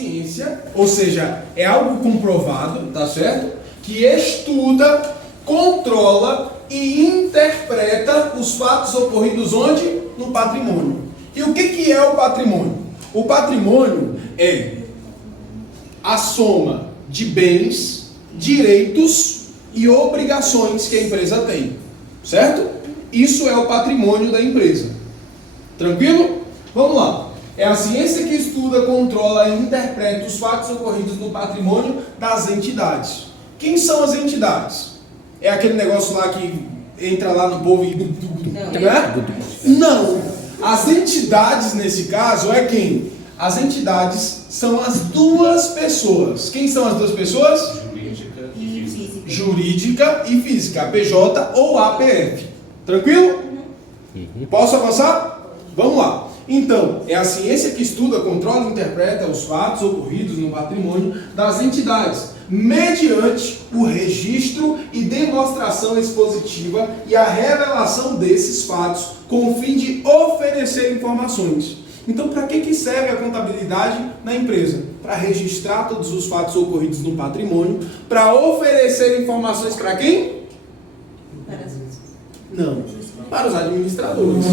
ciência, ou seja, é algo comprovado, tá certo? Que estuda, controla e interpreta os fatos ocorridos onde? No patrimônio. E o que é o patrimônio? O patrimônio é a soma de bens, direitos e obrigações que a empresa tem, certo? Isso é o patrimônio da empresa. Tranquilo? Vamos lá. É a ciência que estuda, controla e interpreta os fatos ocorridos no patrimônio das entidades. Quem são as entidades? É aquele negócio lá que entra lá no povo e... Não. As entidades, nesse caso, é quem? As entidades são as duas pessoas. Quem são as duas pessoas? Jurídica e física. APJ ou APF. Tranquilo? Posso avançar? Vamos lá. Então, é a ciência que estuda, controla e interpreta os fatos ocorridos no patrimônio das entidades, mediante o registro e demonstração expositiva e a revelação desses fatos, com o fim de oferecer informações. Então, para que serve a contabilidade na empresa? Para registrar todos os fatos ocorridos no patrimônio, para oferecer informações para quem? Não, para os administradores.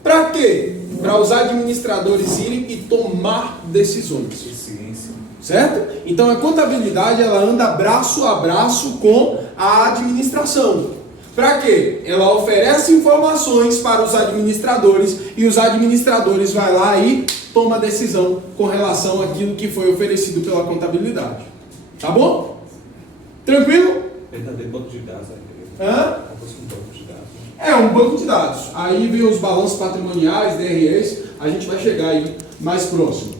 Para quê? Para os administradores irem e tomar decisões. Certo? Então a contabilidade ela anda braço a braço com a administração. Para quê? Ela oferece informações para os administradores e os administradores vai lá e toma decisão com relação àquilo que foi oferecido pela contabilidade. Tá bom? Tranquilo? Verdadeiro banco de dados. É um banco de dados. Aí vem os balanços patrimoniais, DREs, a gente vai chegar aí mais próximo.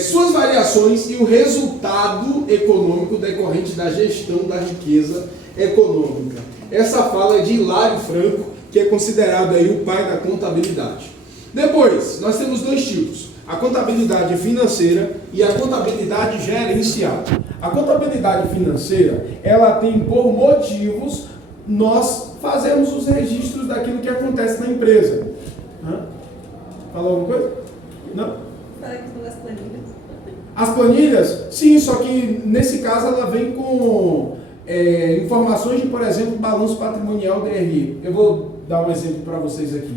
Suas variações e o resultado econômico decorrente da gestão da riqueza econômica. Essa fala é de Hilário Franco, que é considerado aí o pai da contabilidade. Depois, nós temos dois tipos. A contabilidade financeira e a contabilidade gerencial. A contabilidade financeira, ela tem por motivos nós fazemos os registros daquilo que acontece na empresa. Falou alguma coisa? Não? Fala a questão das planilhas. As planilhas? Sim, só que nesse caso ela vem com informações de, por exemplo, balanço patrimonial DRE. Eu vou dar um exemplo para vocês aqui.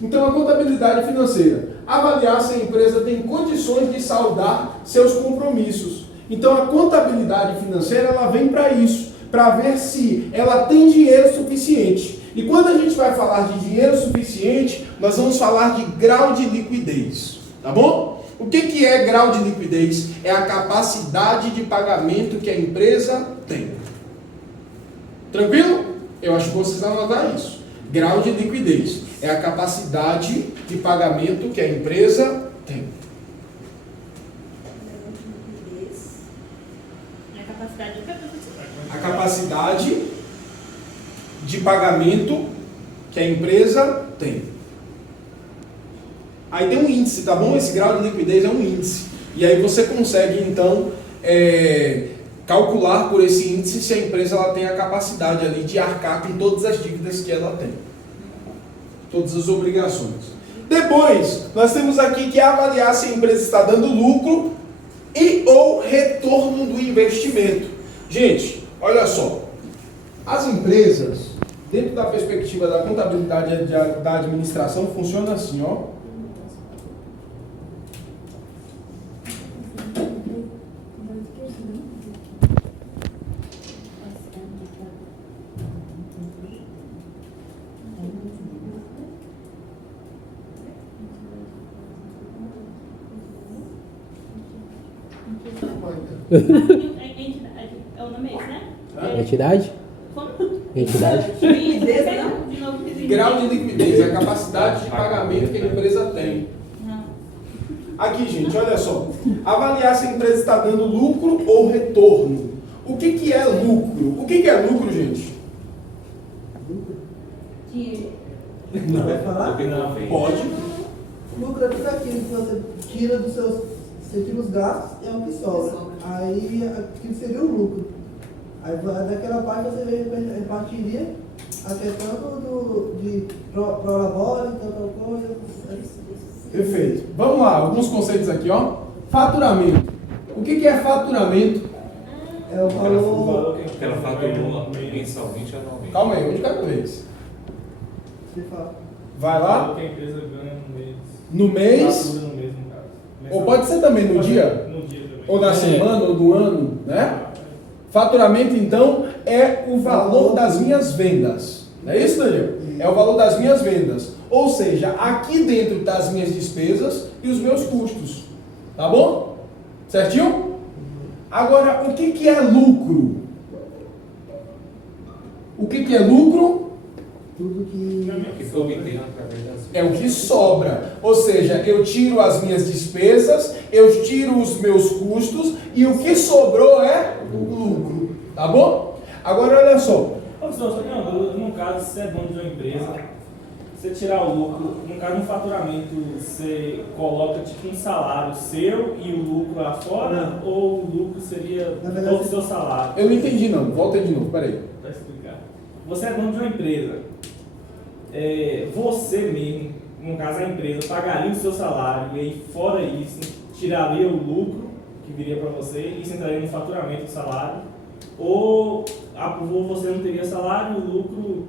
Então, a contabilidade financeira. Avaliar se a empresa tem condições de saldar seus compromissos. Então, a contabilidade financeira ela vem para isso, para ver se ela tem dinheiro suficiente. E quando a gente vai falar de dinheiro suficiente, nós vamos falar de grau de liquidez. Tá bom? O que é grau de liquidez? É a capacidade de pagamento que a empresa tem. Tranquilo? Eu acho que vocês vão anotar isso. Grau de liquidez é a capacidade de pagamento que a empresa tem. A capacidade de pagamento que a empresa tem. Aí tem um índice, tá bom? Esse grau de liquidez é um índice. E aí você consegue, então, calcular por esse índice se a empresa ela tem a capacidade ali de arcar com todas as dívidas que ela tem. Todas as obrigações. Depois, nós temos aqui que avaliar se a empresa está dando lucro e ou retorno do investimento. Gente, olha só. As empresas, dentro da perspectiva da contabilidade da administração, funciona assim, ó. É o nome esse, né? Entidade? Como? Entidade? Liquidez, não? De novo, Grau de liquidez é a capacidade de pagamento que a empresa tem. Não. Aqui, gente, olha só. Avaliar se a empresa está dando lucro ou retorno. O que é lucro? O que é lucro, gente? Dinheiro. Não. Vai falar? Pode. Lucro é tudo aquilo que você tira dos seus efetivos gastos, é o que sobra. Aí aquilo seria o lucro. Aí daquela parte você repartiria a questão de prolabore, tal coisa. Perfeito. Vamos lá, alguns conceitos aqui, ó. Faturamento. O que é faturamento? É o valor. Que ela faturou mensalmente e anualmente. Calma aí, um de cada vez. Você fala. Vai lá. O que a empresa ganha no mês. No mês, Fatura no mês, no caso. ou pode ser também no Pode dia, ser no dia também. ou na semana, ou do ano, né? Faturamento, então, é o valor das minhas vendas. Não é isso, Daniel? É o valor das minhas vendas. Ou seja, aqui dentro das minhas despesas e os meus custos. Tá bom? Certinho? Agora, o que é lucro? O que é lucro? Tudo que. Que foi obtido através das É o que sobra. Ou seja, eu tiro as minhas despesas, eu tiro os meus custos e o que sobrou é o lucro. Tá bom? Agora olha só. Professor, só tem uma dúvida. No caso, se você é dono de uma empresa, você tirar o lucro, no caso no faturamento, você coloca tipo um salário seu e o lucro lá fora, ou o lucro seria Na verdade, todo o seu salário? Eu não entendi não. Volta aí de novo, peraí. Para explicar. Você é dono de uma empresa. Você mesmo, no caso a empresa, pagaria o seu salário e aí fora isso, tiraria o lucro que viria para você e isso entraria no faturamento do salário, ou você não teria salário, o lucro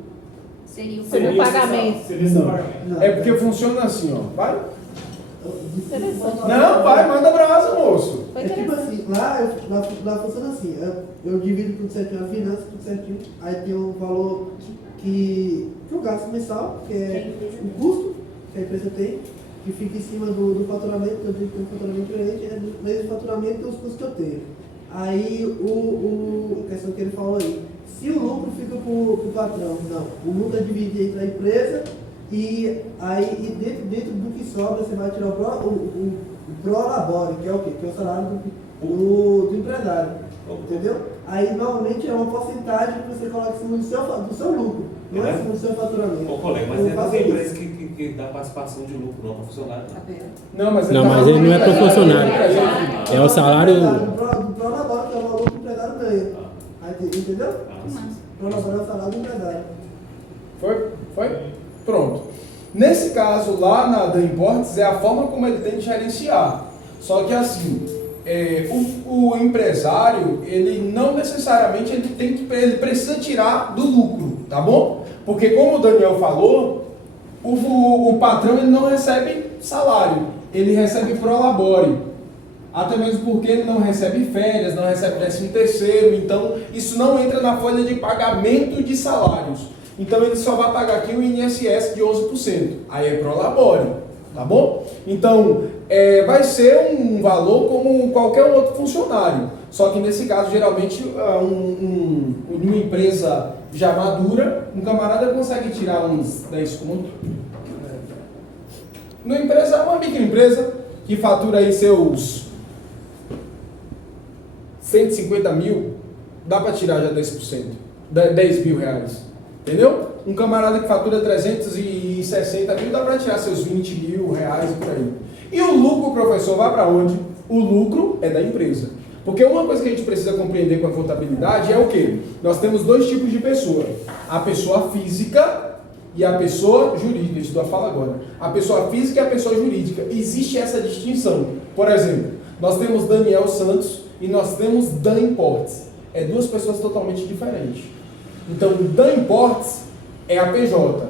Seria o seria pagamento. Seria seu Não. pagamento. Não. É porque funciona assim, ó. Vai. Interessante. Não, vai, manda brasa, moço. Foi É tipo interessante. assim, lá funciona assim, eu divido tudo certinho, a finança, tudo certinho, aí tem um valor que eu gasto mensal, que é o custo que a empresa tem, que fica em cima do faturamento, que eu digo que tem um faturamento diferente, é do mesmo faturamento que os custos que eu tenho. Aí a questão que ele falou aí, se o lucro fica pro patrão, não, o lucro é dividido entre a empresa e aí dentro do que sobra você vai tirar o prolabore, que é o quê? Que é o salário do empresário, entendeu? Aí normalmente é uma porcentagem que você coloca em cima do seu lucro, não é em cima do seu faturamento. Ô, colega, mas Eu é das faço isso. empresas que dá participação de lucro não para funcionário. Não, mas Não, mas ele não é pro funcionário. É o salário. Do prolabore, que é o valor que o empresário ganha. Aí, entendeu? Ah, Prolabore é o salário do empresário. Foi? Pronto. Nesse caso, lá na Dan Imports, é a forma como ele tem de gerenciar. Só que assim, o empresário, ele não necessariamente ele precisa tirar do lucro, tá bom? Porque como o Daniel falou, o patrão ele não recebe salário, ele recebe prolabore. Até mesmo porque ele não recebe férias, não recebe 13º, então isso não entra na folha de pagamento de salários. Então ele só vai pagar aqui o INSS de 11%. Aí é prolabore, tá bom? Então vai ser um valor como qualquer outro funcionário. Só que nesse caso, geralmente, uma empresa já madura, um camarada consegue tirar uns 10 conto. Uma microempresa que fatura aí seus 150 mil, dá para tirar já 10%, 10 mil reais. Entendeu? Um camarada que fatura 360 mil, dá para tirar seus 20 mil reais por aí. E o lucro, professor, vai para onde? O lucro é da empresa. Porque uma coisa que a gente precisa compreender com a contabilidade é o quê? Nós temos dois tipos de pessoa. A pessoa física e a pessoa jurídica. Isso eu falo agora. A pessoa física e a pessoa jurídica. Existe essa distinção. Por exemplo, nós temos Daniel Santos e nós temos Dan Imports. É duas pessoas totalmente diferentes. Então, Dan Imports é a PJ.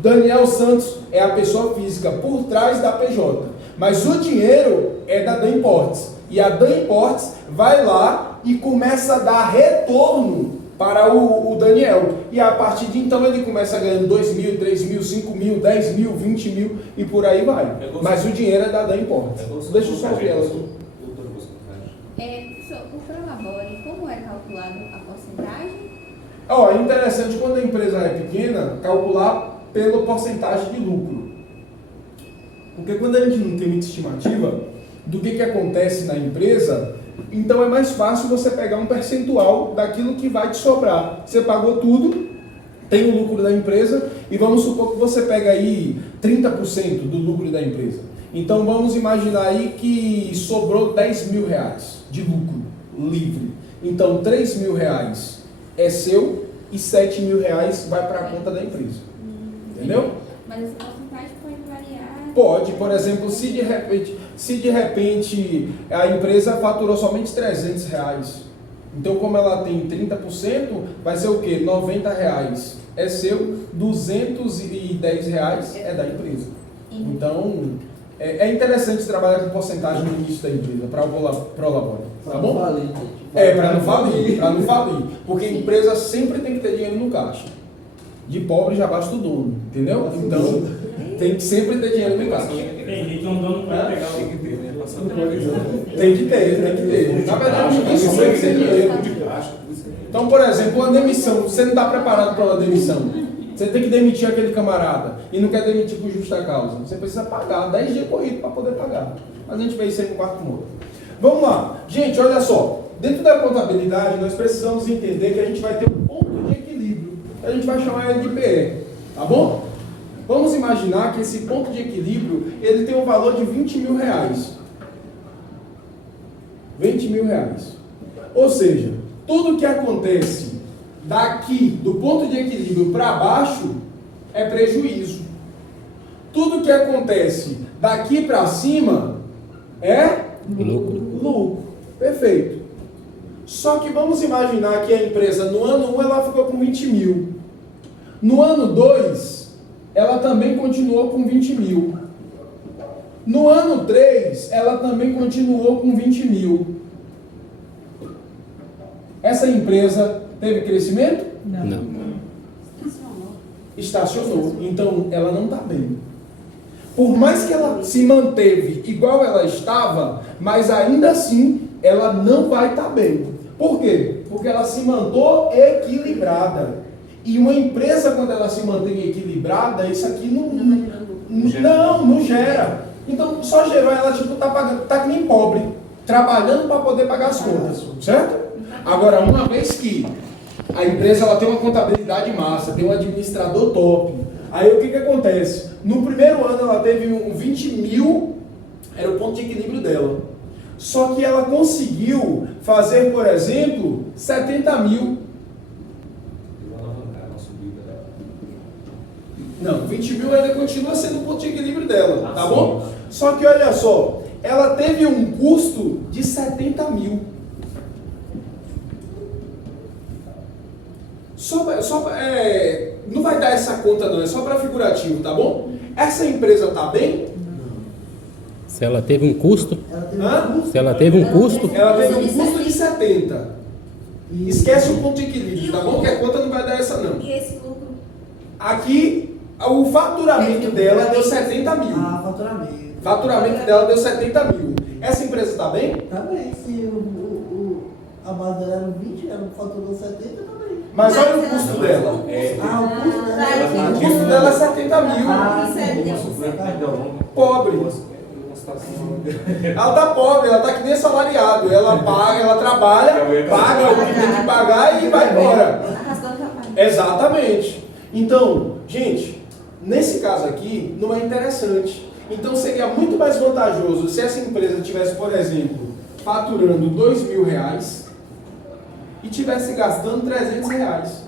Daniel Santos é a pessoa física por trás da PJ. Mas o dinheiro é da Dan Imports. E a Dan Imports vai lá e começa a dar retorno para o Daniel. E a partir de então ele começa ganhando 2 mil, 3 mil, 5 mil, 10 mil, 20 mil e por aí vai. Mas o dinheiro é da Dan Imports. Deixa eu só ver ela aqui. Professor, o prolabore, como é calculado a porcentagem? Ó, é interessante quando a empresa é pequena, calcular pela porcentagem de lucro. Porque quando a gente não tem muita estimativa do que acontece na empresa, então é mais fácil você pegar um percentual daquilo que vai te sobrar. Você pagou tudo, tem o lucro da empresa, e vamos supor que você pega aí 30% do lucro da empresa. Então vamos imaginar aí que sobrou 10 mil reais de lucro livre. Então 3 mil reais é seu e 7 mil reais vai para a conta da empresa. Entendeu? Mas essa porcentagem pode variar. Pode, por exemplo, se de repente, se de repente a empresa faturou somente R$300. Então, como ela tem 30%, vai ser o quê? R$90 é seu, R$210 é da empresa. Então, é interessante trabalhar com porcentagem no início da empresa, para o Prolabore, tá bom? Para não falir. Porque a empresa sempre tem que ter dinheiro no caixa. De pobre já basta o dono, entendeu? Então, tem que sempre ter dinheiro no caixa. Entendi que um dono pode pegar o... Tem que ter. Na verdade, ninguém precisa sem dinheiro. Então, por exemplo, uma demissão, você não está preparado para uma demissão. Você tem que demitir aquele camarada e não quer demitir por justa causa. Você precisa pagar 10 dias corridos para poder pagar. Mas a gente vê isso aí no quarto módulo. Vamos lá. Gente, olha só. Dentro da contabilidade, nós precisamos entender que a gente vai ter um ponto de equilíbrio. A gente vai chamar ele de PE. Tá bom? Vamos imaginar que esse ponto de equilíbrio, ele tem um valor de R$20.000. R$20.000. Ou seja, tudo que acontece daqui, do ponto de equilíbrio para baixo, é prejuízo. Tudo que acontece daqui para cima é lucro. Perfeito. Só que vamos imaginar que a empresa no ano 1 ela ficou com 20 mil. No ano 2, ela também continuou com 20 mil. No ano 3, ela também continuou com 20 mil. Essa empresa teve crescimento? Não. Estacionou. Então, ela não está bem. Por mais que ela se manteve igual ela estava, mas ainda assim, ela não vai estar bem. Por quê? Porque ela se manteve equilibrada. E uma empresa, quando ela se mantém equilibrada, isso aqui não gera. Então, só gerou, ela tipo, tá que nem pobre, trabalhando para poder pagar as contas, certo? Agora, uma vez que a empresa ela tem uma contabilidade massa, tem um administrador top, aí o que acontece? No primeiro ano ela teve 20 mil, era o ponto de equilíbrio dela. Só que ela conseguiu fazer, por exemplo, 70 mil. Não, 20 mil ainda continua sendo o ponto de equilíbrio dela, tá bom? Só que olha só, ela teve um custo de 70 mil. Não vai dar essa conta não, é só para figurativo, tá bom? Essa empresa tá bem? Se ela teve um custo, Hã? se ela teve um custo, Ela teve um custo de 70. Esquece o ponto de equilíbrio, tá bom? Que a conta não vai dar essa não. E esse lucro? Aqui, o faturamento dela deu 70 mil. Faturamento. O faturamento dela deu 70 mil. Essa empresa está bem? Tá bem, se a base dela era 20, ela faturou 70, tá bem. Mas olha o custo dela. O custo dela. O custo dela é 70 mil. Pobre. Ela tá pobre, ela tá que nem assalariado. Ela paga, ela trabalha, paga o que tem que pagar e vai embora. Exatamente. Então, gente, nesse caso aqui, não é interessante. Então seria muito mais vantajoso se essa empresa tivesse, por exemplo, faturando R$2.000 e tivesse gastando R$300.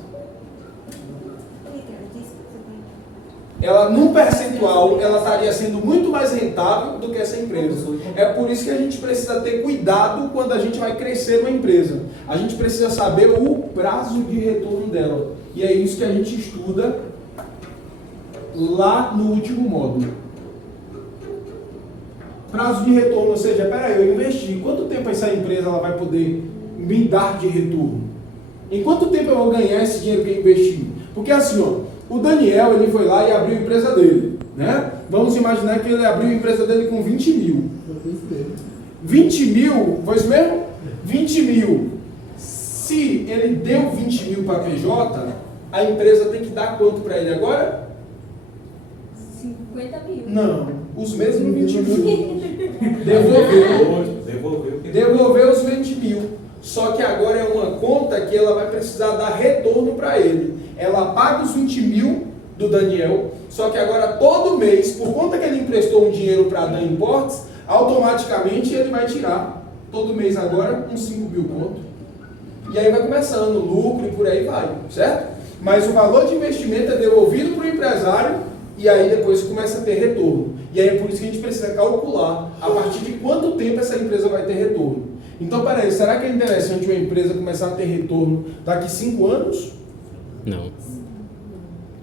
Ela, num percentual, ela estaria sendo muito mais rentável do que essa empresa. É por isso que a gente precisa ter cuidado quando a gente vai crescer uma empresa. A gente precisa saber o prazo de retorno dela. E é isso que a gente estuda lá no último módulo. Prazo de retorno, ou seja, peraí, eu investi, quanto tempo essa empresa ela vai poder me dar de retorno? Em quanto tempo eu vou ganhar esse dinheiro que eu investi? Porque assim, ó, o Daniel, ele foi lá e abriu a empresa dele, né? Vamos imaginar que ele abriu a empresa dele com 20 mil. 20 mil, foi isso mesmo? 20 mil. Se ele deu 20 mil para a PJ, a empresa tem que dar quanto para ele agora? 50 mil. Não, os mesmos 20 mil. Devolveu os 20 mil. Só que agora é uma conta que ela vai precisar dar retorno para ele. Ela paga os 20 mil do Daniel, só que agora todo mês, por conta que ele emprestou um dinheiro para a Dan Imports, automaticamente ele vai tirar, todo mês agora, uns 5 mil conto. E aí vai começando, lucro e por aí vai, certo? Mas o valor de investimento é devolvido para o empresário e aí depois começa a ter retorno. E aí é por isso que a gente precisa calcular a partir de quanto tempo essa empresa vai ter retorno. Então, peraí, será que é interessante uma empresa começar a ter retorno daqui 5 anos? Não.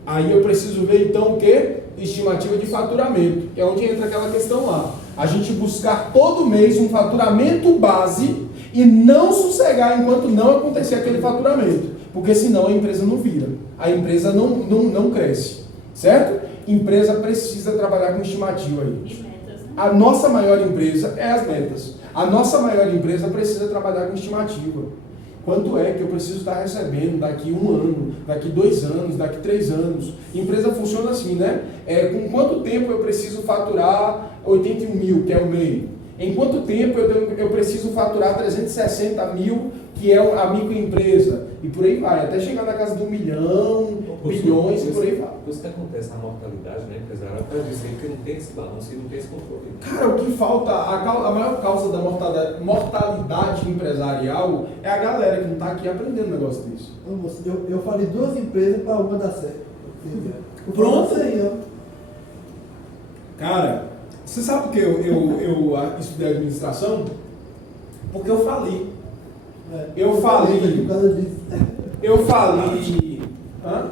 Aí eu preciso ver então o quê? Estimativa de faturamento, que é onde entra aquela questão lá. A gente buscar todo mês um faturamento base e não sossegar enquanto não acontecer aquele faturamento. Porque senão a empresa não vira, a empresa não cresce, certo? Empresa precisa trabalhar com estimativa aí. E metas, né? A nossa maior empresa é as metas. A nossa maior empresa precisa trabalhar com estimativa. Quanto é que eu preciso estar recebendo daqui 1 ano, daqui 2 anos, daqui 3 anos? Empresa funciona assim, né? Com quanto tempo eu preciso faturar 81 mil, que é o MEI? Em quanto tempo eu preciso faturar 360 mil, que é a microempresa? E por aí vai, até chegar na casa de 1 milhão, bilhões e por aí vai. Isso que acontece na mortalidade, né, empresarial, para dizer que não tem esse balanço e não tem esse controle. Cara, o que falta, a maior causa da mortalidade empresarial é a galera que não está aqui aprendendo um negócio disso. Eu falei 2 empresas para uma dar certo. Pronto. Isso aí, ó. Cara, você sabe por que eu estudei administração? Porque eu falei. Eu falei. Por causa disso. Eu falei. Hã?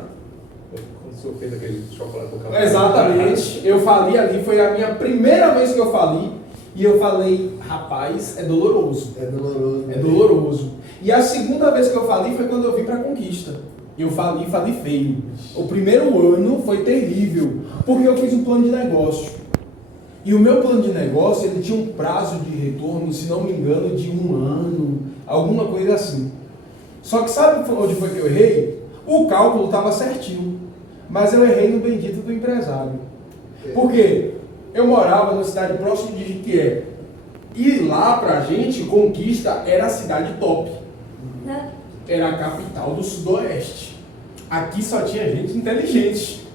Quando o senhor fez aquele chocolate com café. Exatamente. Eu falei ali, foi a minha primeira vez que eu falei. E eu falei, rapaz, é doloroso. É doloroso. É doloroso. E a segunda vez que eu falei foi quando eu vim pra Conquista. Eu falei feio. O primeiro ano foi terrível, porque eu fiz um plano de negócio. E o meu plano de negócio, ele tinha um prazo de retorno, se não me engano, de 1 ano, alguma coisa assim. Só que sabe onde foi que eu errei? O cálculo estava certinho, mas eu errei no bendito do empresário. Por quê? Eu morava numa cidade próxima de Jequié. E lá pra gente, Conquista era a cidade top. Era a capital do Sudoeste. Aqui só tinha gente inteligente.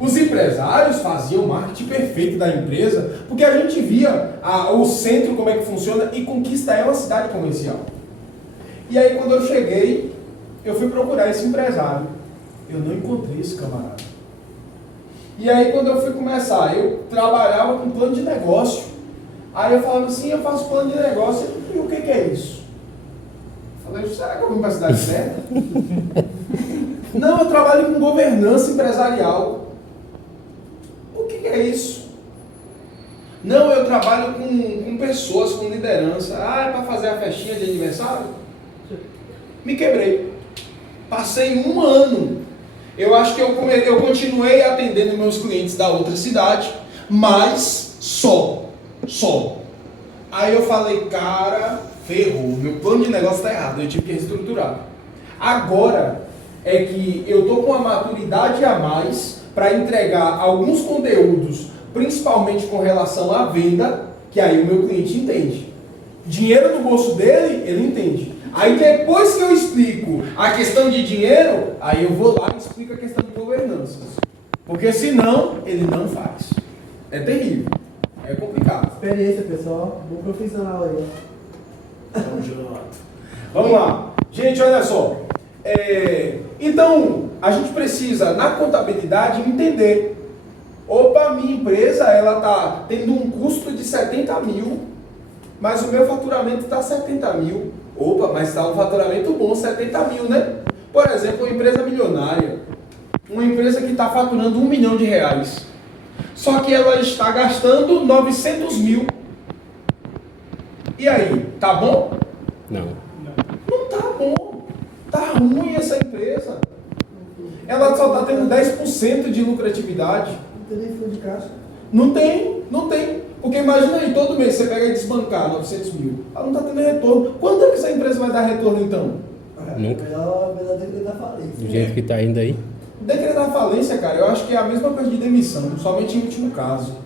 Os empresários faziam o marketing perfeito da empresa, porque a gente via o centro, como é que funciona, e Conquista é uma cidade comercial. E aí quando eu cheguei, eu fui procurar esse empresário. Eu não encontrei esse camarada. E aí quando eu fui começar, eu trabalhava com plano de negócio. Aí eu falava assim, eu faço plano de negócio, e o que é isso? Eu falei, será que eu vim para a cidade certa? Não, eu trabalho com governança empresarial. O que é isso? Não, eu trabalho com pessoas, com liderança. É para fazer a festinha de aniversário? Me quebrei. Passei 1 ano. Eu acho que eu continuei atendendo meus clientes da outra cidade, mas só. Aí eu falei, cara, ferrou, meu plano de negócio está errado, eu tive que reestruturar. Agora é que eu estou com uma maturidade a mais para entregar alguns conteúdos, principalmente com relação à venda, que aí o meu cliente entende. Dinheiro no bolso dele, ele entende. Aí depois que eu explico a questão de dinheiro, aí eu vou lá e explico a questão de governança. Porque senão, ele não faz. É terrível. É complicado. Experiência, pessoal. Bom profissional aí. Tamo junto. Vamos lá. Gente, olha só. Então, a gente precisa, na contabilidade, entender. Opa, minha empresa, ela está tendo um custo de 70 mil, mas o meu faturamento está 70 mil. Opa, mas está um faturamento bom, 70 mil, né? Por exemplo, uma empresa milionária. Uma empresa que está faturando 1 milhão de reais. Só que ela está gastando 900 mil. E aí, tá bom? Não. Não tá bom. Tá ruim essa empresa. Ela só está tendo 10% de lucratividade. Não tem nem fundo de caixa. Não tem. Porque imagina aí, todo mês você pega e desbancar 900 mil. Ela não está tendo retorno. Quando é que essa empresa vai dar retorno então? Nunca. Melhor decretar falência. Do jeito que tá indo aí. Decretar falência, cara, eu acho que é a mesma coisa de demissão, somente em último caso.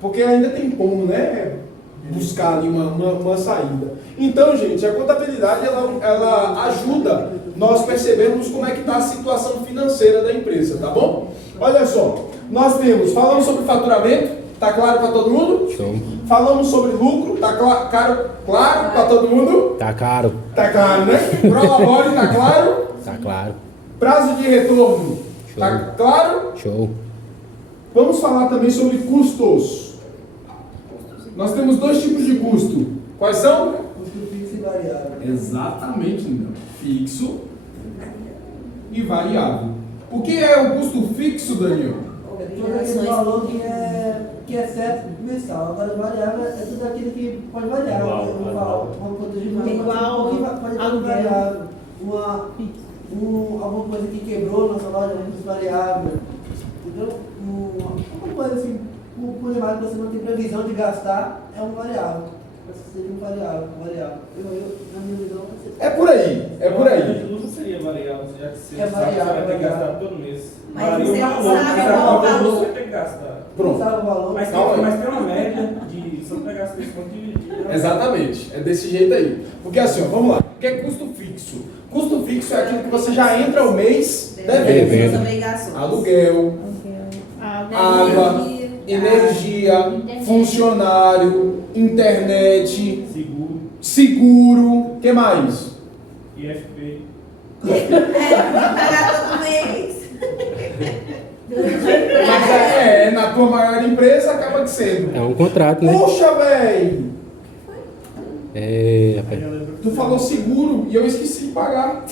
Porque ainda tem como, né, buscar ali uma saída. Então, gente, a contabilidade, ela ajuda nós percebermos como é que está a situação financeira da empresa, tá bom? Olha só, nós falamos sobre faturamento, tá claro para todo mundo? Show. Falamos sobre lucro, tá claro para todo mundo? Tá caro. Tá claro, né? Prolabore, tá claro? Tá claro. Prazo de retorno, Show. tá claro? Show. Vamos falar também sobre custos. nós temos dois tipos de custo. Quais são? Custo fixo e variável. Exatamente, não. Fixo e variável. O que é o custo fixo, Daniel? É todo aquele valor que é certo mensal. Agora, variável é tudo aquilo que pode variar. Igual, Uma conta de uma Igual, pode ter aluguel. variável. Alguma coisa que quebrou na sua loja, é um custo variável. Entendeu? Alguma coisa assim, por demais que você não tem previsão de gastar, é um variável. Seria um variável. Na minha visão, vai ser. É por aí, é por aí. O custo seria variável, já que você É sabe que você vai ter que variável. gastar todo mês. Mas Varia você o não valor, sabe mas qual a valor. valor você vai ter que gastar. Pronto. Sabe o valor? Mas Calma aí. tem uma média de só pegar as coisas de Exatamente, é desse jeito aí. Porque assim, ó, vamos lá. O que é custo fixo? Custo fixo é aquilo que você já entra o mês devendo. Suas obrigações. Aluguel, água, energia, funcionário, internet, seguro, o que mais? IFP. Pagar todo mês. Mas na tua maior empresa acaba que sendo. É um contrato, né? Poxa, velho! É, rapaz. Tu falou seguro e eu esqueci de pagar.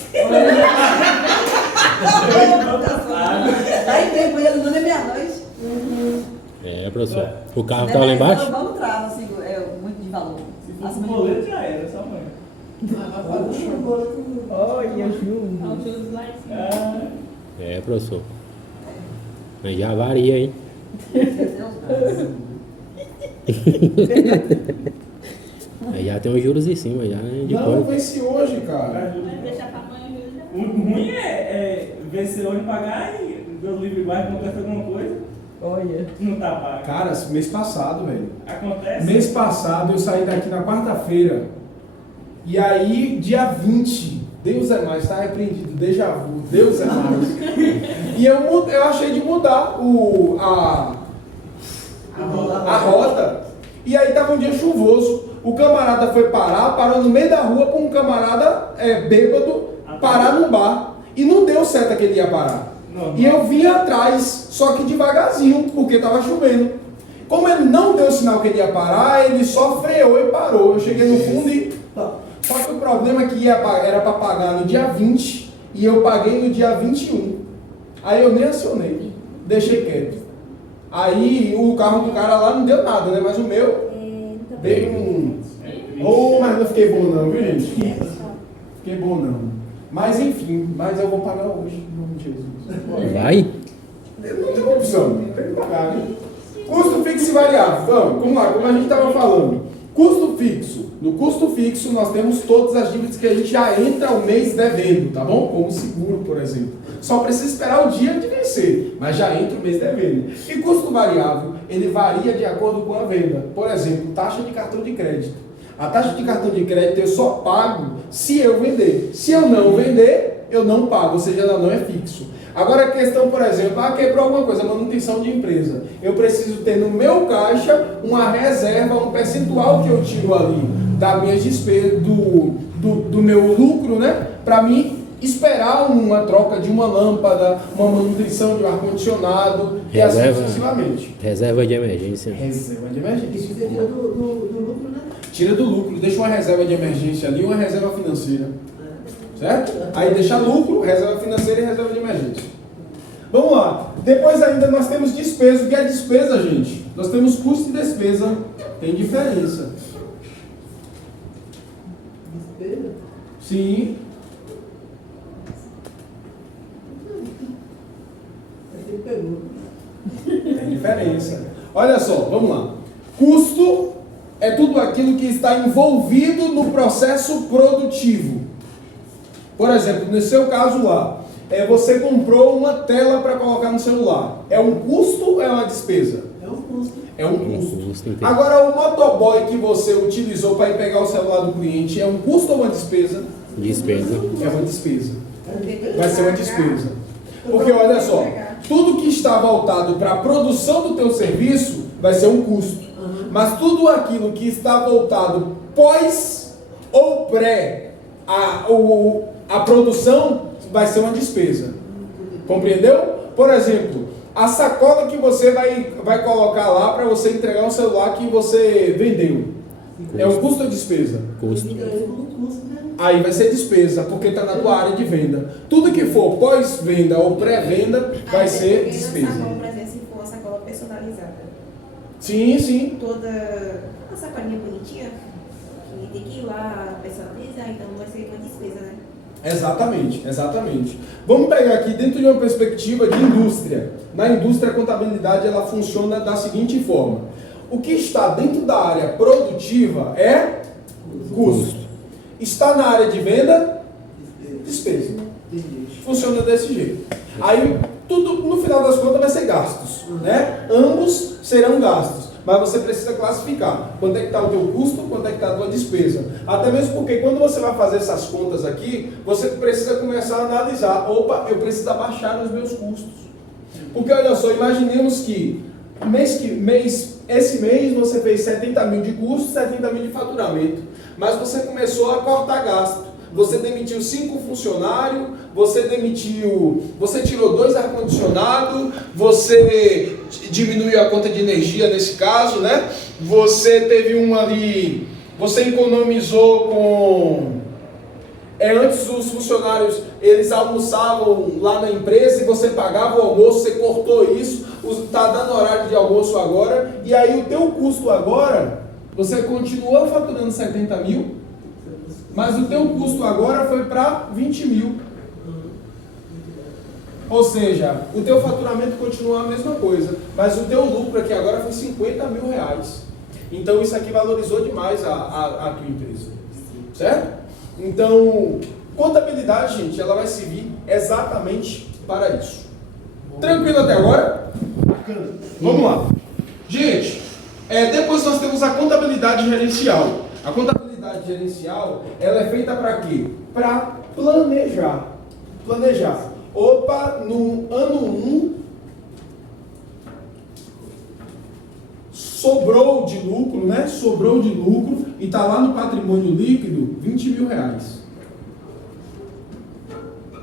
Aí tem banheiro não é meia-noite. É, professor. O carro tá lá embaixo? O banco trava, assim, é muito de valor. Se fosse Acima de boleto já era, só amanhã. Olha, os juros lá em cima. É, professor. Mas já varia, hein? Aí já tem os juros em cima, já né, de Não, conta. vence hoje, cara. Vai deixar pra amanhã o juros O ruim é vencer hoje pagar e Deus livre vai acontecer alguma coisa. Olha. Não tá pago. Cara, mês passado, velho. Acontece. Mês passado eu saí daqui na quarta-feira. E aí, dia 20, Deus é mais, tá repreendido, déjà vu, Deus é mais. E eu achei de mudar a rota. E aí tava um dia chuvoso. O camarada foi parou no meio da rua com um camarada bêbado parar num bar. E não deu certo que ele ia parar. Não. E eu vim atrás, só que devagarzinho, porque tava chovendo. Como ele não deu sinal que ele ia parar, ele só freou e parou. Eu cheguei no fundo e... Só que o problema é que era para pagar no dia 20 e eu paguei no dia 21. Aí eu nem acionei, deixei quieto. Aí o carro do cara lá não deu nada, né? Mas o meu veio um... mas não fiquei bom não, viu, gente? Fiquei bom não. Mas enfim, eu vou pagar hoje, em nome de Jesus. Vai? Eu não tenho opção, tem que pagar, né? Custo fixo e variável. Vamos lá, como a gente estava falando. Custo fixo. No custo fixo nós temos todas as dívidas que a gente já entra o mês devendo, tá bom? Como seguro, por exemplo. Só precisa esperar o dia de vencer, mas já entra o mês devendo. E custo variável, ele varia de acordo com a venda. Por exemplo, taxa de cartão de crédito. A taxa de cartão de crédito eu só pago se eu vender. Se eu não vender, eu não pago, ou seja, ela não é fixo. Agora a questão, por exemplo, quebrou alguma coisa, manutenção de empresa. Eu preciso ter no meu caixa uma reserva, um percentual que eu tiro ali das minhas despesas, do meu lucro, né? Para mim esperar uma troca de uma lâmpada, uma manutenção de um ar-condicionado e assim sucessivamente. Reserva de emergência. Reserva de Isso emergência. você tira do lucro, né? Tira do lucro, deixa uma reserva de emergência ali, uma reserva financeira. Certo? Aí deixa lucro, reserva financeira e reserva de emergência. Vamos lá. Depois ainda nós temos despesa. O que é despesa, gente? Nós temos custo e despesa. Tem diferença. Despesa? Sim. Você pegou. Tem diferença. Olha só, vamos lá. Custo é tudo aquilo que está envolvido no processo produtivo. Por exemplo, no seu caso lá, você comprou uma tela para colocar no celular. É um custo ou é uma despesa? É um custo. É um custo. Entendi. Agora, o motoboy que você utilizou para ir pegar o celular do cliente é um custo ou uma despesa? Despesa. É uma despesa. Vai ser uma despesa. Porque olha só, tudo que está voltado para a produção do teu serviço vai ser um custo. Mas tudo aquilo que está voltado pós ou pré a produção vai ser uma despesa. Compreendeu? Por exemplo, a sacola que você vai colocar lá para você entregar um celular que você vendeu. É um custo ou despesa? Custo. Aí vai ser despesa, porque está na tua área de venda. Tudo que for pós-venda ou pré-venda vai ser despesa. Sacola, por exemplo, se for uma sacola personalizada. Sim, sim. Toda uma sacolinha bonitinha, que tem que ir lá personalizar, então vai ser uma despesa, né? Exatamente, exatamente. Vamos pegar aqui dentro de uma perspectiva de indústria. Na indústria, a contabilidade ela funciona da seguinte forma. O que está dentro da área produtiva é custo. Está na área de venda, despesa. Funciona desse jeito. Aí, tudo, no final das contas, vai ser gastos, né? Ambos serão gastos. Mas você precisa classificar quanto é que está o teu custo, quanto é que está a tua despesa. Até mesmo porque quando você vai fazer essas contas aqui, você precisa começar a analisar. Opa, eu preciso abaixar os meus custos. Porque olha só, imaginemos que esse mês você fez 70 mil de custo, 70 mil de faturamento. Mas você começou a cortar gasto. Você demitiu 5 funcionários, você tirou 2 ar-condicionado, você diminuiu a conta de energia nesse caso, né? Você teve você economizou com... antes os funcionários, eles almoçavam lá na empresa e você pagava o almoço, você cortou isso, está dando horário de almoço agora, e aí o teu custo agora, você continua faturando 70 mil, mas o teu custo agora foi para 20 mil. Ou seja, o teu faturamento continua a mesma coisa, mas o teu lucro aqui agora foi 50 mil reais. Então isso aqui valorizou demais a tua empresa. Certo? Então, contabilidade, gente, ela vai servir exatamente para isso. Tranquilo até agora? Vamos lá. Gente, depois nós temos a contabilidade gerencial. A contabilidade gerencial, ela é feita para quê? Para planejar. Planejar. Opa, no ano 1, sobrou de lucro, né? Sobrou de lucro e está lá no patrimônio líquido 20 mil reais.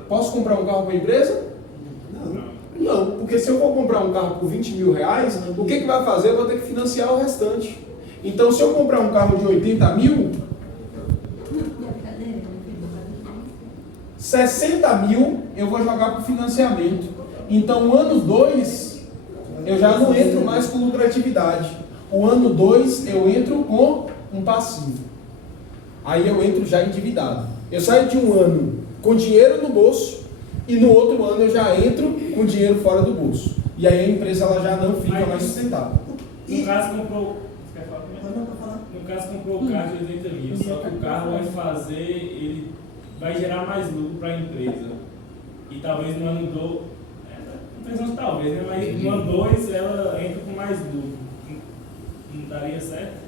Posso comprar um carro para a empresa? Não, porque se eu for comprar um carro por 20 mil reais, o que vai fazer? Eu vou ter que financiar o restante. Então, se eu comprar um carro de 80 mil, 60 mil eu vou jogar para o financiamento. Então, o ano 2, eu já não entro mais com lucratividade. O ano 2, eu entro com um passivo. Aí eu entro já endividado. Eu saio de um ano com dinheiro no bolso e no outro ano eu já entro com dinheiro fora do bolso. E aí a empresa ela já não fica mais sustentável. No caso, comprou o carro de 80 mil, só que o carro ele vai gerar mais lucro para a empresa. E talvez no ano 2, pensando talvez, né? Mas no ano 2 ela entra com mais lucro. Não daria certo?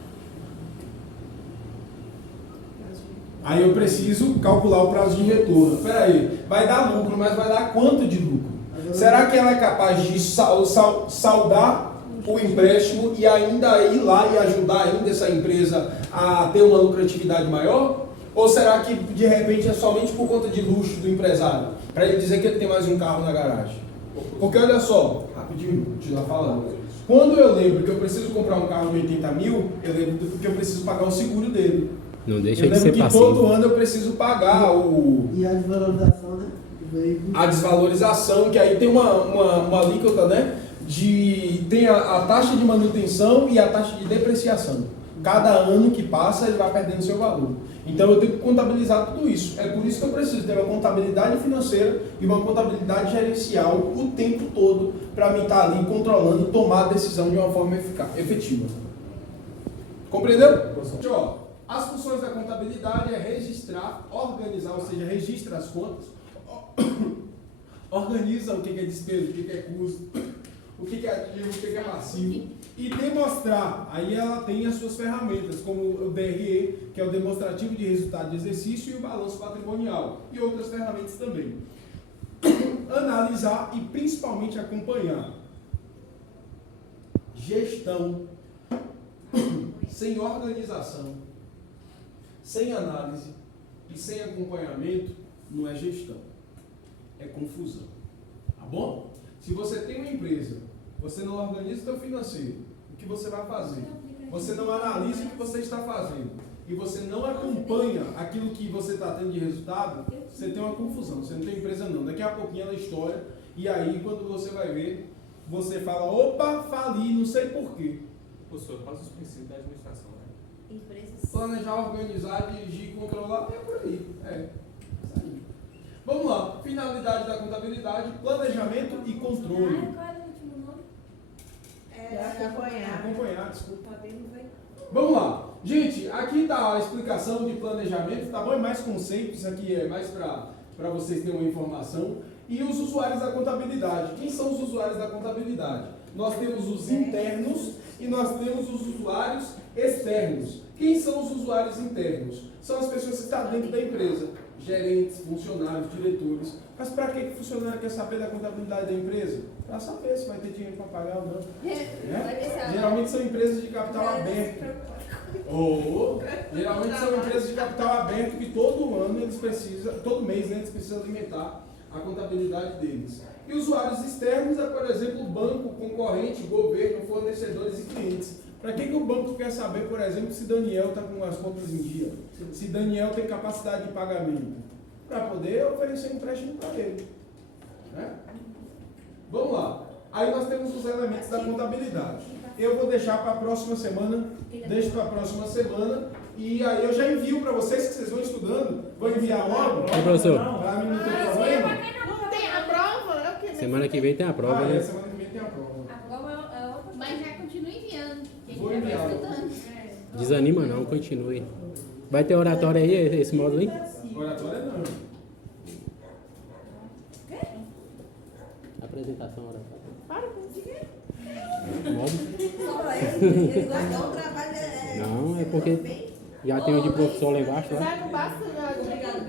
Aí eu preciso calcular o prazo de retorno. Espera aí, vai dar lucro, mas vai dar quanto de lucro? Será que ela é capaz de saldar o empréstimo e ainda ir lá e ajudar ainda essa empresa a ter uma lucratividade maior? Ou será que de repente é somente por conta de luxo do empresário? Para ele dizer que ele tem mais um carro na garagem? Porque olha só, rapidinho, te lá falando. Quando eu lembro que eu preciso comprar um carro de 80 mil, eu lembro que eu preciso pagar o seguro dele. Não deixa eu de ser lembro que passivo. todo ano eu preciso pagar E a desvalorização, né? A desvalorização, que aí tem uma alíquota, né? Tem a taxa de manutenção e a taxa de depreciação. Cada ano que passa, ele vai perdendo seu valor. Então eu tenho que contabilizar tudo isso. É por isso que eu preciso ter uma contabilidade financeira e uma contabilidade gerencial o tempo todo para mim estar ali controlando e tomar a decisão de uma forma efetiva. Compreendeu? As funções da contabilidade é registrar, organizar, ou seja, registra as contas, organiza o que é despesa, o que é custo, o que é ativo, o que é passivo, e demonstrar. Aí ela tem as suas ferramentas, como o DRE, que é o demonstrativo de resultado de exercício, e o balanço patrimonial, e outras ferramentas também. Analisar e principalmente acompanhar. Gestão sem organização, sem análise e sem acompanhamento não é gestão, é confusão. Tá bom? Se você tem uma empresa, você não organiza o seu financeiro, o que você vai fazer? Você não analisa o que você está fazendo e você não acompanha aquilo que você está tendo de resultado, você tem uma confusão, você não tem empresa não. Daqui a pouquinho ela estoura e aí quando você vai ver, você fala, opa, fali, não sei porquê. Professor, quais os princípios da administração, né? Empresas. Planejar, organizar, dirigir, controlar, é por aí. É. Isso aí. Vamos lá. Finalidade da contabilidade, planejamento e controle. Qual era o último nome? Acompanhar, desculpa. Podemos ver. Vamos lá. Gente, aqui está a explicação de planejamento, tá bom? É mais conceitos, isso aqui é mais para vocês terem uma informação. E os usuários da contabilidade. Quem são os usuários da contabilidade? Nós temos os internos e nós temos os usuários externos. Quem são os usuários internos? São as pessoas que estão dentro da empresa. Gerentes, funcionários, diretores. Mas para que o funcionário quer saber da contabilidade da empresa? Para saber se vai ter dinheiro para pagar ou não. Né? Geralmente são empresas de capital aberto. Geralmente são empresas de capital aberto que todo ano eles precisam, todo mês, né, eles precisam alimentar a contabilidade deles. E usuários externos é, por exemplo, banco, concorrente, governo, fornecedores e clientes. Para que o banco quer saber, por exemplo, se Daniel está com as contas em dia? Se Daniel tem capacidade de pagamento? Para poder oferecer um empréstimo para ele. Né? Vamos lá. Aí nós temos os elementos da contabilidade. Eu vou deixar para a próxima semana, deixo para a próxima semana, e aí eu já envio para vocês, que vocês vão estudando, vou enviar logo. Ô, professor. Para mim não ter problema. Não tem a prova? Semana que vem tem a prova, né? Semana que vem tem a prova. A prova é outra. Mas já continua enviando. Que a Vou gente já enviar. vai estudando. Desanima não, continue. Vai ter oratório aí, esse módulo aí? Oratória não. Apresentação oratória. Para com isso. Módulo? Só pra ele gosta de um trabalho. Não, é porque já tem o de professor lá embaixo. Lá. Não basta nada. Obrigado,